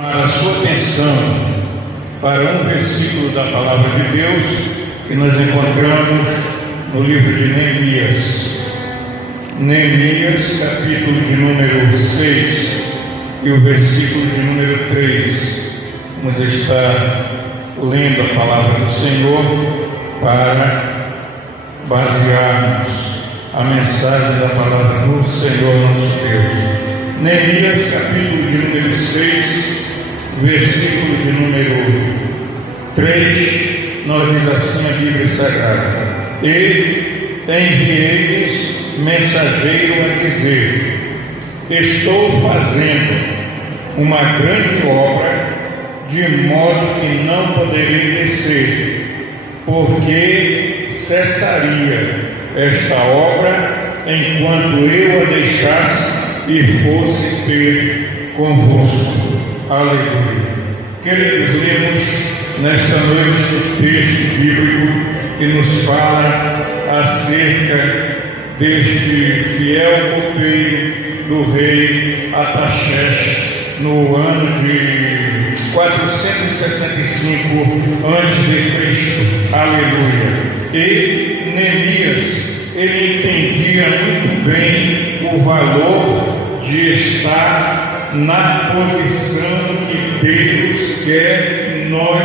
A sua atenção para um versículo da palavra de Deus que nós encontramos no livro de Neemias. Neemias, capítulo de número 6 e o versículo de número 3. Vamos estar lendo a palavra do Senhor para basearmos a mensagem da palavra do Senhor nosso Deus. Neemias, capítulo de número 6, versículo de número 3, nós diz assim a Bíblia Sagrada: E enviei-lhes mensageiro a dizer: Estou fazendo uma grande obra, de modo que não poderei descer, porque cessaria esta obra enquanto eu a deixasse e fosse ter convosco. Aleluia. Queridos, lemos nesta noite o texto bíblico que nos fala acerca deste fiel copeiro do rei Artaxerxes no ano de 465 a.C. Aleluia. E Neemias, ele entendia muito bem o valor de estar na posição que Deus quer que nós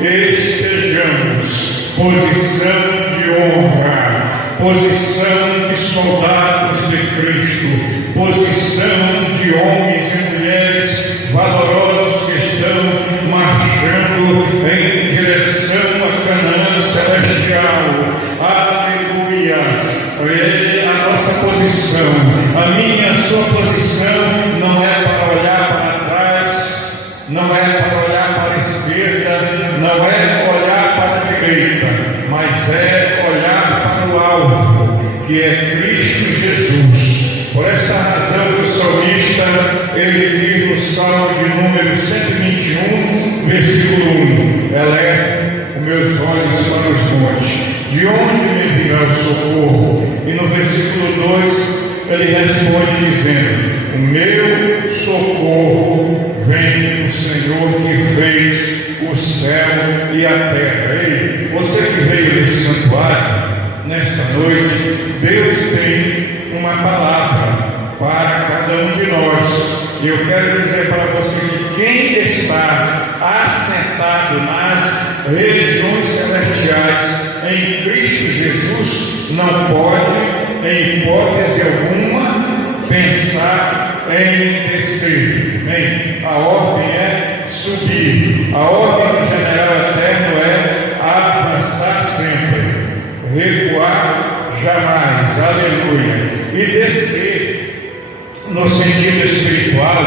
estejamos. Posição de honra, posição de soldados de Cristo, posição de homens e mulheres valorosos que estão marchando em direção a Canaã celestial. Aleluia! A nossa posição, a minha, a sua posição não é para olhar para trás, não é para olhar para a esquerda, não é olhar para a direita, mas é olhar para o alvo, que é Cristo Jesus. Por esta razão que o salmista, ele diz no Salmo de número 121, versículo 1: Elevo os meus olhos para os montes, de onde me virá o socorro? E no versículo 2 ele responde dizendo: O meu socorro vem do Senhor que fez o céu e a terra. Ei, você que veio neste santuário, nesta noite, Deus tem uma palavra para cada um de nós. E eu quero dizer para você que quem está assentado nas regiões celestiais em Cristo Jesus não pode, em hipótese alguma, pensar em descer. Bem, a ordem é subir. A ordem do general eterno é avançar sempre, recuar jamais. Aleluia. E descer, no sentido espiritual,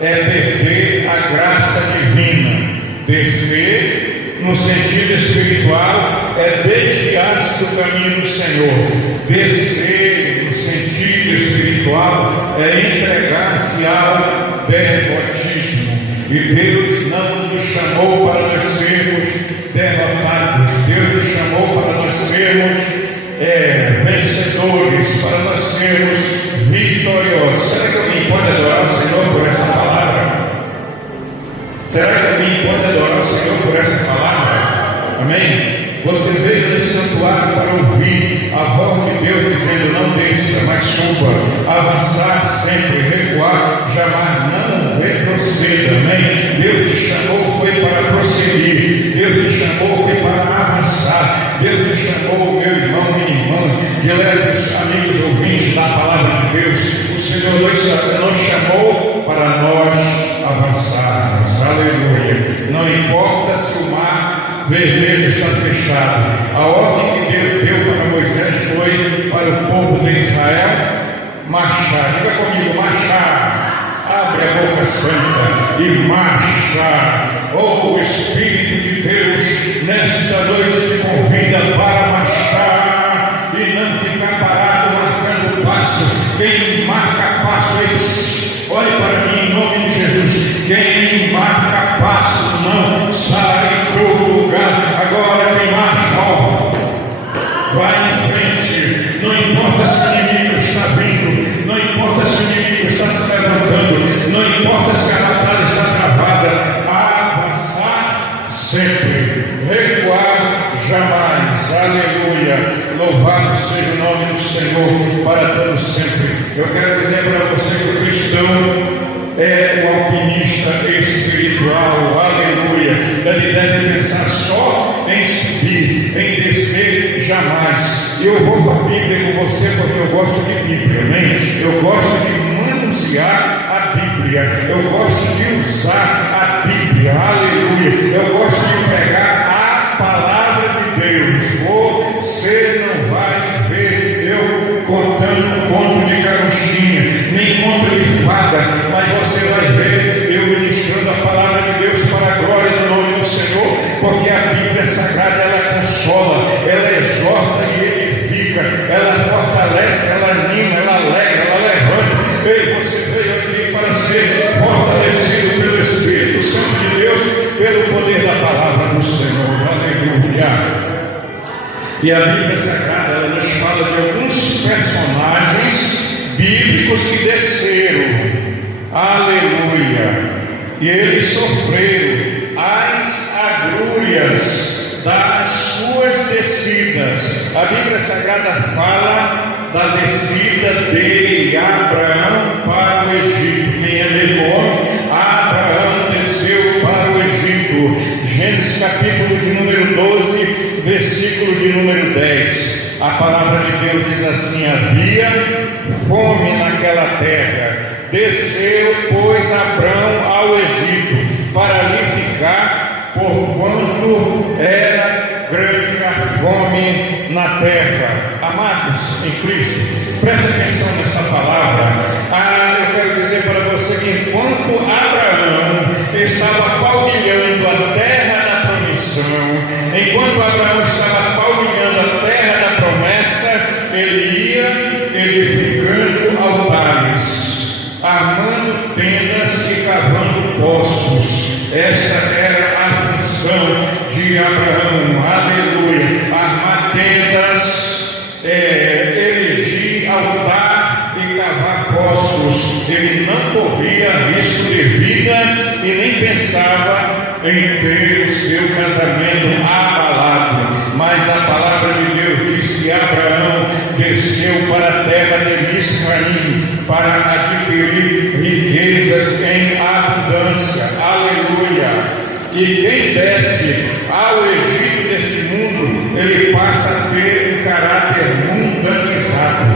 é perder a graça divina. Descer, no sentido espiritual, é desviar-se do caminho do Senhor. Descer, no sentido espiritual, é entregar-se ao derrotismo. E Deus não nos chamou para nós sermos derrotados. Deus nos chamou para nós sermos vencedores, para nós sermos vitoriosos. Será que alguém pode adorar o Senhor por esta palavra? Será que alguém pode adorar o Senhor por esta palavra? Amém? Você veio nesse santuário para ouvir a voz de Deus dizendo: não desça, mas suba, avançar sempre, recuar jamais, não retroceda. Amém? Deus te chamou foi para prosseguir, Deus te chamou foi para avançar, Deus te chamou, meu irmão, minha irmã, diletos amigos ouvintes da palavra de Deus. O Senhor nos chamou para nós avançarmos. Aleluia. Não importa se o mar vermelho está fechado. A ordem que Deus deu para Moisés foi para o povo de Israel marchar. Diga comigo: marchar. Abre a boca santa e marcha. Oh, o Espírito de Deus nesta noite te convida para marchar e não ficar parado marcando passo. Quem marca passo, olhe para mim em nome de Jesus. Quem marca passo não sai do lugar. Agora quem marcha, ó, vai em frente. Não importa se o inimigo está vindo, não importa se o inimigo está se levantando, não importa se a batalha está travada. alpinista espiritual, aleluia. Ele deve pensar só em subir, em descer, jamais. Eu vou para a Bíblia com você porque eu gosto de Bíblia, amém? Eu gosto de manusear a Bíblia, eu gosto de usar a Bíblia, aleluia. Eu gosto de pegar a palavra de Deus. Você não vai ver eu contando um conto de carochinha, nem conto de fada, mas você vai ver eu ministrando a palavra de Deus para a glória do nome do Senhor, porque a Bíblia Sagrada, ela consola, ela exorta e edifica, ela fortalece, ela anima, ela alegra, ela levanta. Ei, você veio aqui para ser fortalecido pelo Espírito Santo de Deus, pelo poder da palavra do Senhor, aleluia. E a Bíblia Sagrada, ela nos fala de alguns personagens bíblicos que desceram, aleluia, e eles sofreram as agruras das suas descidas. A Bíblia Sagrada fala da descida de Abraão para o Egito. Quem é memória? Abraão desceu para o Egito. Gênesis capítulo de número 12, versículo de número 10. A palavra de Deus diz assim: havia fome naquela terra. Desceu, pois, Abraão ao Egito, para ali ficar, porquanto era grande a fome na terra. Amados em Cristo, preste atenção nesta palavra. Eu quero dizer para você que enquanto Abraão estava palmilhando a terra da promissão, enquanto Abraão estava palmilhando a terra da promessa, ele ia edificando altares, armando tendas e cavando poços. Esta era a função de Abraão, aleluia. Armar tendas, erigir altar e cavar poços. Ele não corria risco de vida e nem pensava em ter o seu casamento abalado. Mas a palavra de Deus diz que Abraão desceu para a terra de Misraim para adquirir riquezas em abundância, aleluia. E quem desce ao Egito deste mundo, ele passa a ter um caráter mundanizado,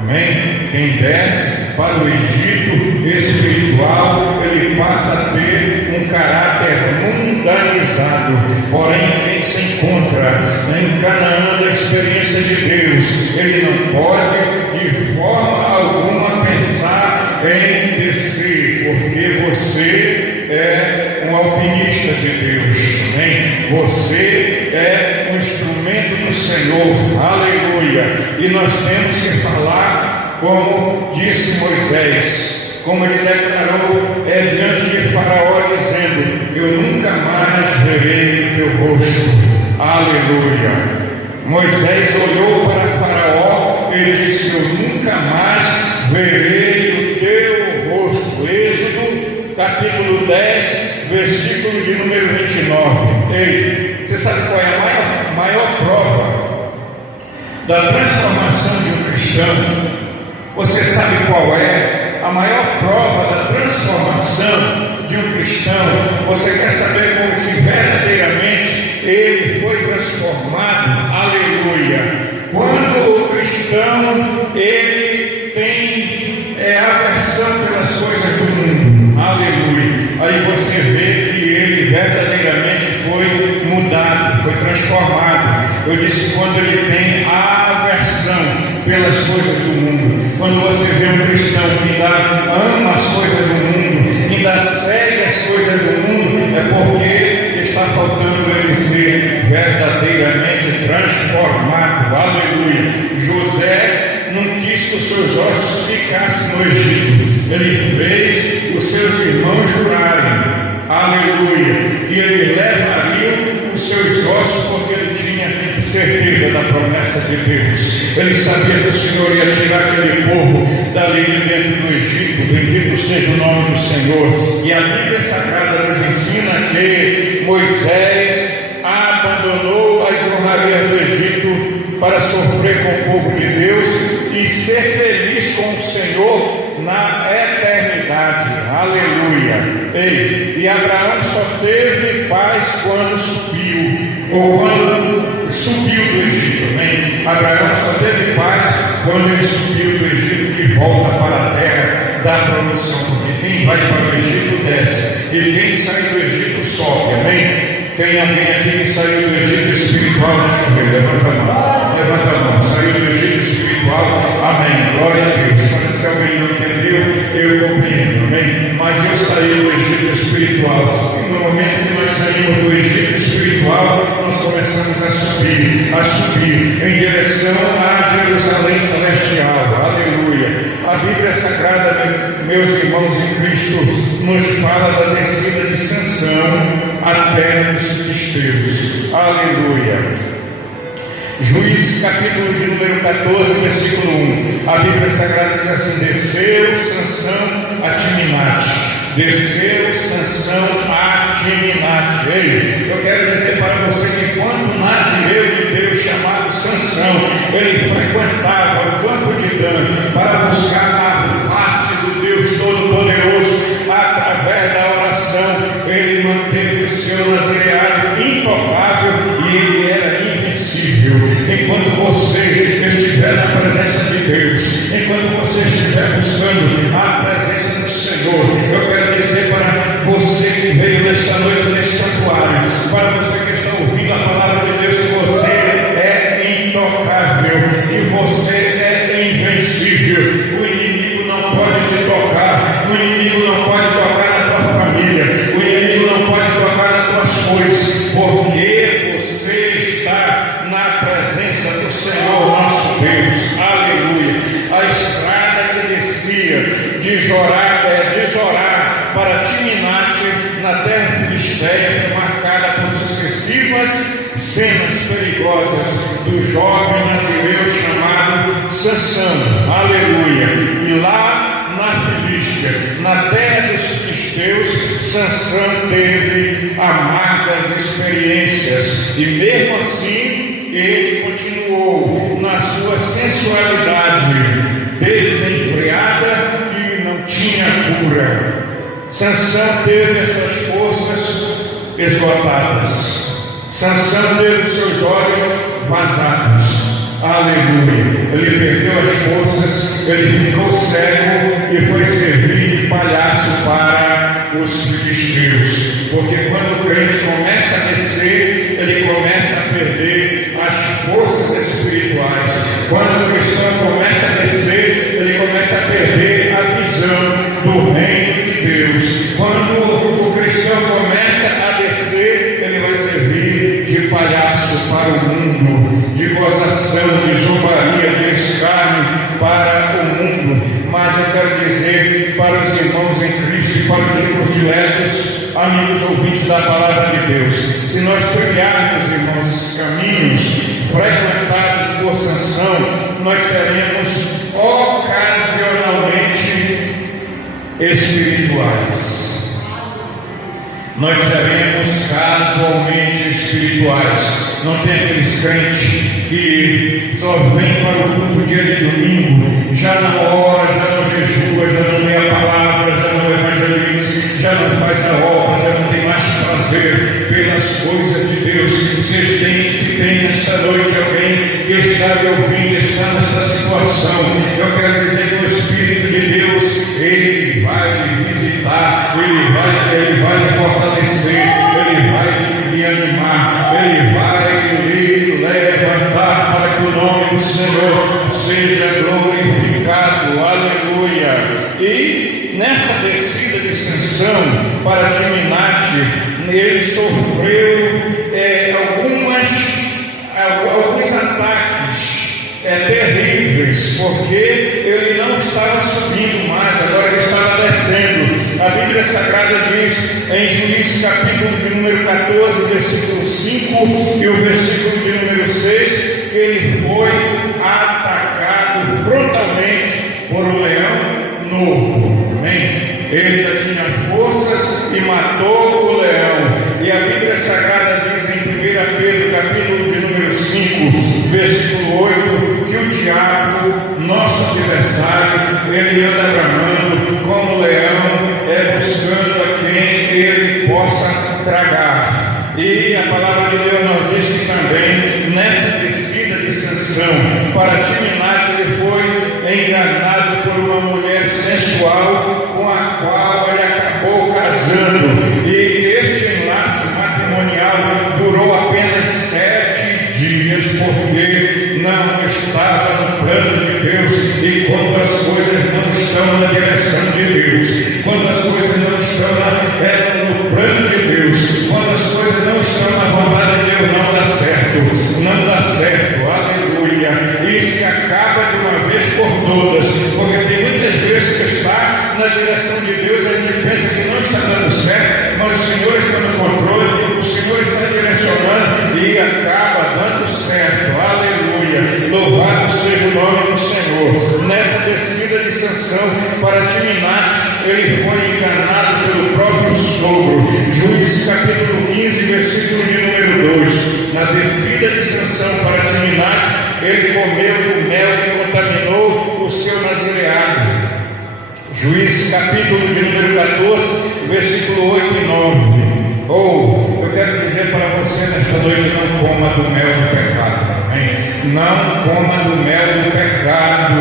amém? Quem desce para o Egito espiritual, ele passa a ter um caráter mundanizado. Porém, quem se encontra em Canaã da experiência de Deus, ele não pode de forma alguma pensar em descer, porque você é um alpinista de Deus, amém? Você é um instrumento do Senhor, aleluia. E nós temos que falar como disse Moisés, como ele declarou diante de Faraó, dizendo: eu nunca mais verei o teu rosto, aleluia. Moisés olhou para Faraó e disse: eu nunca mais verei o teu rosto. Êxodo capítulo 10, versículo de número 29. Ei, você sabe qual é a maior prova da transformação de um cristão? Você sabe qual é a maior prova da transformação de um cristão? Você quer saber como se verdadeiramente ele foi transformado? Aleluia! Quando o cristão ele tem aversão pelas coisas do mundo, aleluia, aí você vê que ele verdadeiramente foi mudado, foi transformado. Eu disse, quando ele tem aversão pelas coisas do mundo. Quando você vê um cristão que ainda ama as coisas do mundo, ainda segue as coisas do mundo, é porque está faltando ele ser verdadeiramente transformado, aleluia. José não quis que os seus ossos ficassem no Egito, ele fez os seus irmãos jurarem, aleluia, e ele levaria os seus ossos, porque ele tinha certeza da promessa de Deus. Ele sabia que o Senhor ia tirar aquele povo dali de dentro do Egito. Bendito seja o nome do Senhor. E a Bíblia Sagrada nos ensina que Moisés abandonou as honrarias do Egito para sofrer com o povo de Deus e ser feliz com o Senhor na eternidade. Aleluia. Ei, e Abraão só teve paz quando subiu, ou quando subiu do Egito, amém? Abraão só teve paz quando ele subiu do Egito e volta para a terra da promissão, porque quem vai para o Egito desce, e quem sai do Egito sobe, amém? Tem alguém aqui que saiu do Egito espiritual? Deixa eu ver, levanta a mão, levanta a mão. Saiu do Egito espiritual, amém, glória a Deus. Mas se alguém não entendeu, eu compreendo, amém? Mas eu saí do Egito espiritual, e no momento que nós saímos do Egito espiritual, nós começamos a subir em direção a Jerusalém celestial, aleluia. A Bíblia Sagrada, meus irmãos em Cristo, nos fala da descida de Sansão à terra dos filisteus, aleluia. Juízes capítulo de número 14, versículo 1, a Bíblia Sagrada diz assim: desceu Sansão a Timnate, desceu Sansão a Timnate. Ei, eu quero dizer para você que quando o nazireu de Deus chamado Sansão, ele frequentava o campo de Dan para buscar a face do Deus Todo-Poderoso, através da oração, ele manteve o seu nazireado intocável e ele era invencível. Enquanto você estiver na presença de Deus, enquanto você estiver buscando a presença do Senhor, eu quero dizer para você que veio nesta noite neste santuário, para você que está ouvindo a palavra de Deus, que você é intocável e você é invencível. O inimigo não pode te tocar, o inimigo não pode tocar na tua família, o inimigo não pode tocar nas tuas coisas, porque você está na presença do Senhor nosso Deus, aleluia. A estrada que descia de Zorá para Timnate, na terra filisteia, foi marcada por sucessivas cenas perigosas do jovem nazireu chamado Sansão, aleluia. E lá na Filístia, na terra dos filisteus, Sansão teve amargas experiências, e mesmo assim ele continuou na sua sensualidade desenfreada e não tinha cura. Sansão teve as suas forças esgotadas, Sansão teve os seus olhos vazados, aleluia. Ele perdeu as forças, ele ficou cego e foi servir de palhaço para os filisteus, porque quando o crente começa a descer, ele começa a perder as forças espirituais. Quando o cristão começa a descer, ele começa a perder a visão do reino de Deus. Quando o cristão começa a descer, ele vai servir de palhaço para o mundo, de gozação, de zombaria, de escárnio para o mundo. Mas eu quero dizer para os irmãos em Cristo e para os irmãos diletos, amigos ouvintes da palavra de Deus, se nós trilharmos, irmãos, esses caminhos frequentados por Sansão, nós seremos ocasionalmente espirituais. Nós seremos casualmente espirituais. Não tem aqueles crentes que só vêm para o culto dia de domingo, já não ora, já não jejua, já não lê a palavra, já não evangeliza, já não faz a obra, já não tem mais prazer pelas coisas de Deus. Se tem nesta noite alguém que está me ouvindo, está nessa situação, eu quero dizer que o Espírito de Deus, ele vai lhe visitar, ele vai lhe fortalecer, ele vai lhe animar, ele vai lhe levantar para que o nome do Senhor seja glorificado, aleluia. E nessa descida de Sansão para Timnate, ele sofreu alguns ataques terríveis, porque ele não estava subindo mais, agora ele estava descendo. A Bíblia Sagrada diz em Juízes capítulo de número 14, versículo 5 e o versículo de número 6, que ele foi atacado frontalmente por um leão novo, amém? Ele já tinha forças e matou o leão. E a Bíblia Sagrada diz em 1 Pedro capítulo de número 5, versículo 8, que o diabo, nosso adversário, ele anda bramando como leão, tragar. E a palavra de Deus nos diz que também nessa descida de Sansão para Timnate ele foi enganado por uma mulher sensual com a qual ele acabou casando. E este enlace matrimonial durou apenas 7 dias, porque não estava no plano de Deus. E quando as coisas não estão na direção de Deus, quando as coisas não estão no plano de Deus, quando as coisas não estão na vontade de Deus, não dá certo, não dá certo, aleluia. E se acaba de uma vez por todas, porque tem muitas vezes que está na direção de Deus, a gente pensa que não está dando certo, mas o Senhor está no controle, o Senhor está direcionando e acaba dando certo, aleluia. Louvado seja o nome do Senhor. Nessa descida de Sansão para Timnate, ele foi enganado pelo próprio sogro. Juízes capítulo 15, versículo de número 2. Na descida de Sansão para Timnate, ele comeu do mel que contaminou o seu nazireado. Juízes capítulo de número 14, versículo 8 e 9. Eu quero dizer para você nesta noite: não coma do mel do pecado. Amém? Não coma do mel do pecado.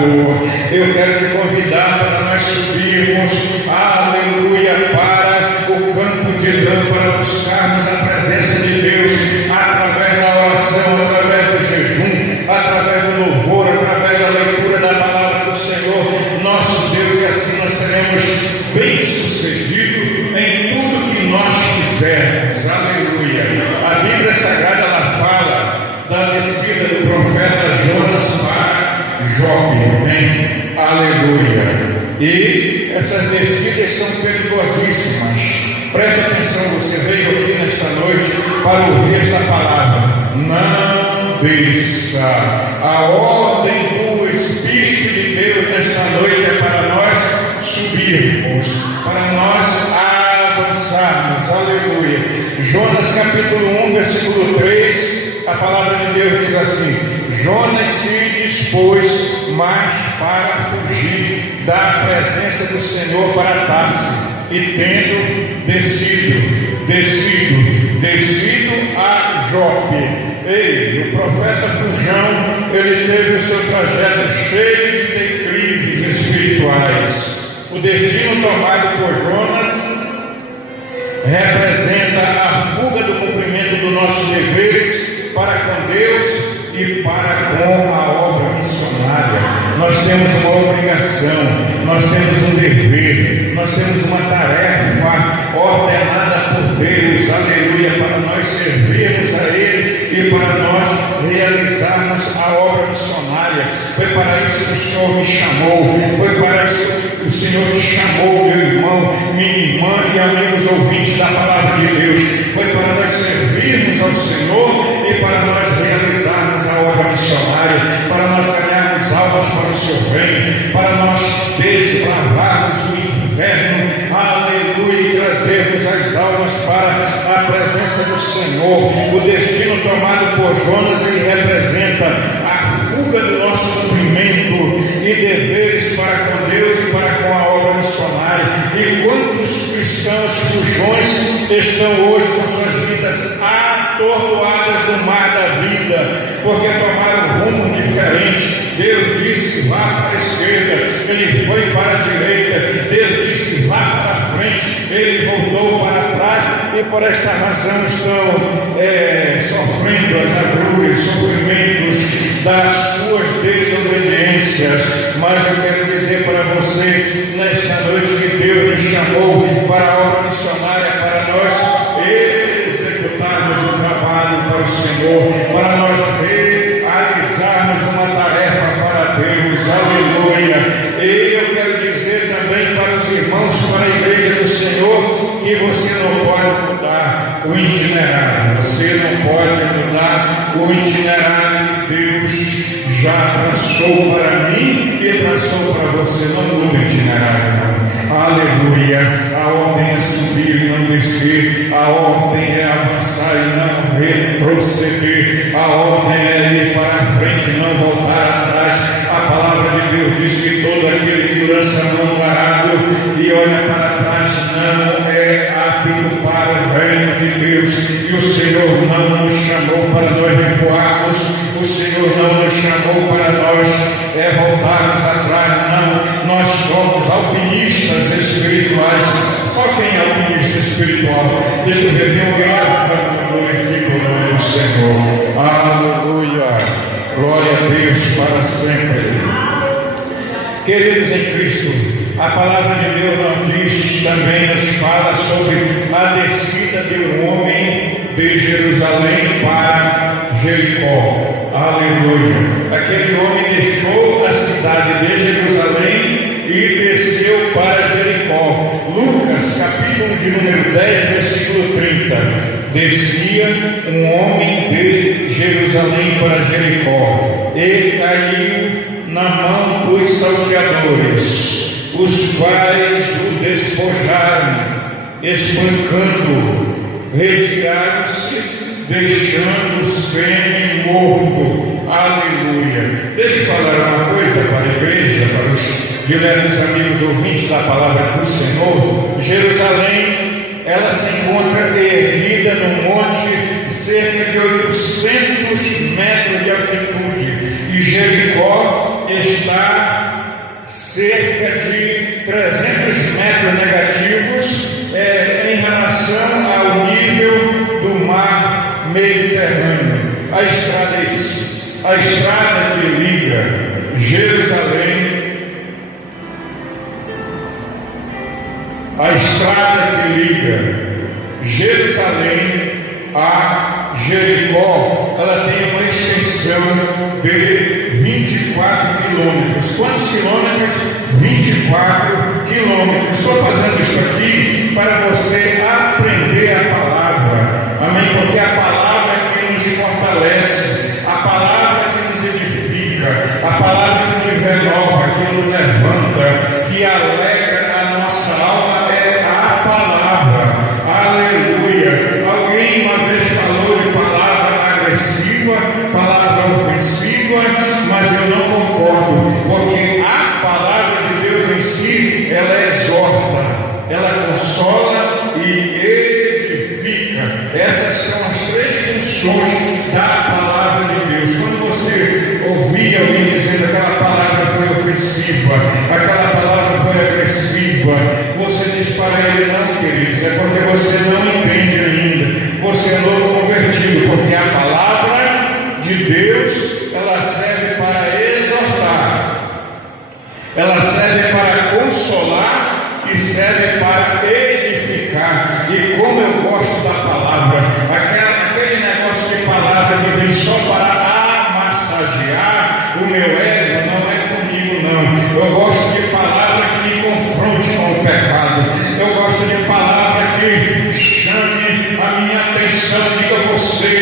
Eu quero te convidar para nós subirmos, aleluia, para o campo de Adão, para buscarmos a presença de Deus através da oração, através do jejum, através do louvor, através da leitura da palavra do Senhor, nosso Deus, e assim nós seremos bem-sucedidos em tudo que nós fizermos. Aleluia. A Bíblia Sagrada ela fala da descida do profeta Jonas para Jope. Amém? Aleluia. E essas descidas são perigosíssimas. Preste atenção, você veio aqui nesta noite para ouvir esta palavra. Não desça. A ordem do Espírito de Deus nesta noite é para nós subirmos, para nós avançarmos. Aleluia. Jonas capítulo 1, versículo 3, a palavra de Deus diz assim: Jonas se dispôs, mas para fugir da presença do Senhor para Tarse, e tendo descido a Jope. O profeta Fujão, ele teve o seu trajeto cheio de declives espirituais. O destino tomado por Jonas representa a fuga do cumprimento dos nossos deveres para com Deus e para com a obra missionária. Nós temos uma obrigação, nós temos um dever, nós temos uma tarefa ordenada por Deus, aleluia, para nós servirmos a Ele e para nós realizarmos a obra missionária. Foi para isso que o Senhor me chamou, foi para isso que o Senhor te chamou, meu irmão, minha irmã e amigos ouvintes da palavra de Deus. Foi para nós servirmos ao Senhor e para nós realizarmos a obra missionária, para nós ganharmos almas para o seu reino, para nós desbravarmos o inferno, aleluia, e trazermos as almas para a presença do Senhor. O destino tomado por Jonas, ele representa a fuga do nosso cumprimento e deveres para com Deus e para com a obra missionária. E quantos cristãos fujões estão hoje com suas vidas atordoadas no mar da vida, porque tomaram rumo diferente. Deus disse: vá para a esquerda, ele foi para a direita. Deus disse: vá para a frente, ele voltou para trás, e por esta razão estão sofrendo as agruras, sofrimentos das suas desobediências. Mas eu quero dizer para você nesta noite que Deus nos chamou para a obra missionária, para nós executarmos o trabalho para o Senhor, para nós realizarmos uma tarefa para Deus. Aleluia. E eu quero dizer também para os irmãos, para a igreja do Senhor, que você não pode mudar o itinerário. Você não pode mudar o itinerário que Deus já traçou para mim e traçou para você. Não muda o itinerário, não. Aleluia. A ordem é subir e não descer. A ordem é avançar e não retroceder. A ordem é ir para a frente e não voltar atrás. A palavra de Deus diz que todo aquele que lança a mão no arado e olha para trás não é apto para o reino de Deixa eu ver, tem alguém que glorifica o nome do Senhor. Aleluia. Glória a Deus para sempre. Queridos em Cristo, a palavra de Deus também nos fala sobre a descida de um homem de Jerusalém para Jericó. Aleluia. Aquele homem deixou a cidade de Jerusalém e desceu para Jericó. Lucas, capítulo de número 10, versículo 30. Descia um homem de Jerusalém para Jericó e caiu na mão dos salteadores, os quais o despojaram, espancando, retiraram-se, deixando semi-morto. Aleluia. Deixa eu falar uma coisa para a igreja, para os diletos amigos ouvintes da palavra do Senhor. Jerusalém, ela se encontra erguida num monte cerca de 800 metros de altitude, e Jericó está cerca de 300 metros negativos em relação ao nível do mar Mediterrâneo. A estrada que liga Jerusalém, a Jericó, ela tem uma extensão de 24 quilômetros. Quantos quilômetros? 24 quilômetros. Estou fazendo isso aqui para você aprender a palavra. Amém? Porque a palavra é que nos fortalece, a palavra é que nos edifica, a palavra que nos renova, que nos levanta, que alegra a nossa alma é a palavra. Aleluia. Alguém uma vez falou de palavra agressiva, palavra ofensiva, mas eu não concordo, porque a palavra de Deus em si, ela exorta, ela consola e edifica. Essas são as três funções da palavra de Deus. Quando você ouvir alguém dizendo aquela palavra foi ofensiva, aquela palavra foi agressiva, você diz para ele: não, queridos, é porque você não entende ainda, você é novo convertido, porque a palavra de Deus, ela serve para exortar, ela serve para consolar e serve para edificar. E como eu gosto da palavra, aquele negócio de palavra que vem só para massagear o meu ego, não é comigo não. Eu gosto de palavra que me confronte com o pecado, eu gosto de palavra que chame a minha atenção, diga: você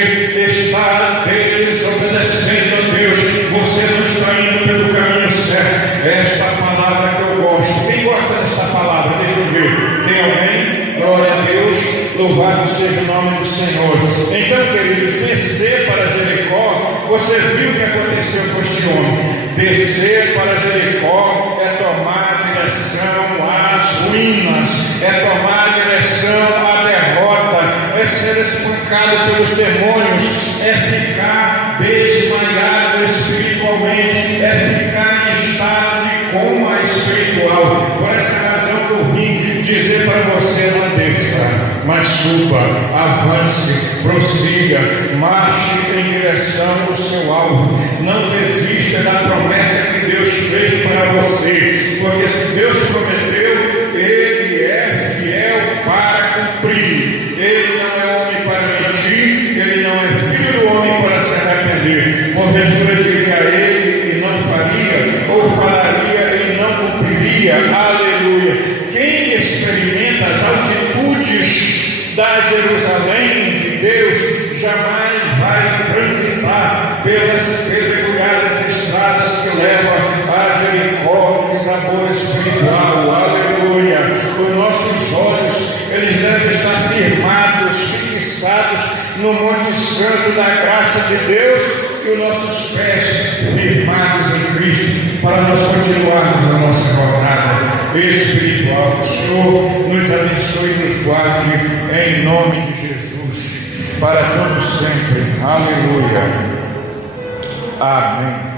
está desobedecendo a Deus, você não está indo pelo caminho certo. É esta palavra que eu gosto. Quem gosta desta palavra? Deixa eu ver. Tem alguém? Glória a Deus, louvado seja o nome do Senhor. Então, queridos, descer para Jericó, você viu o que aconteceu com este homem. Descer para Jericó é tomar direção às ruínas, é tomar direção à derrota, é ser espancado pelos demônios, é ficar desmaiado espiritualmente, é ficar em estado de coma espiritual. Por essa razão que eu vim dizer para você: não desça, mas suba, avance, prossiga, marche em direção ao seu alvo. Não desista da promessa que Deus fez para você, porque se Deus prometeu, Ele é fiel para cumprir. Ele não é homem para mentir, Ele não é filho do homem para se arrepender. Porventura diria a Ele e não faria, ou falaria e não cumpriria. Aleluia. Quem experimenta as altitudes da Jerusalém de Deus jamais vai transitar pelas pedregulhadas estradas que levam a Jericó de sabor espiritual. Aleluia. Os nossos olhos, eles devem estar firmados, fixados no Monte Santo da graça de Deus, e os nossos pés firmados em Cristo, para nós continuarmos a nossa jornada espiritual. O Senhor nos abençoe e nos guarde em nome de Jesus, para todos sempre. Aleluia. Amém.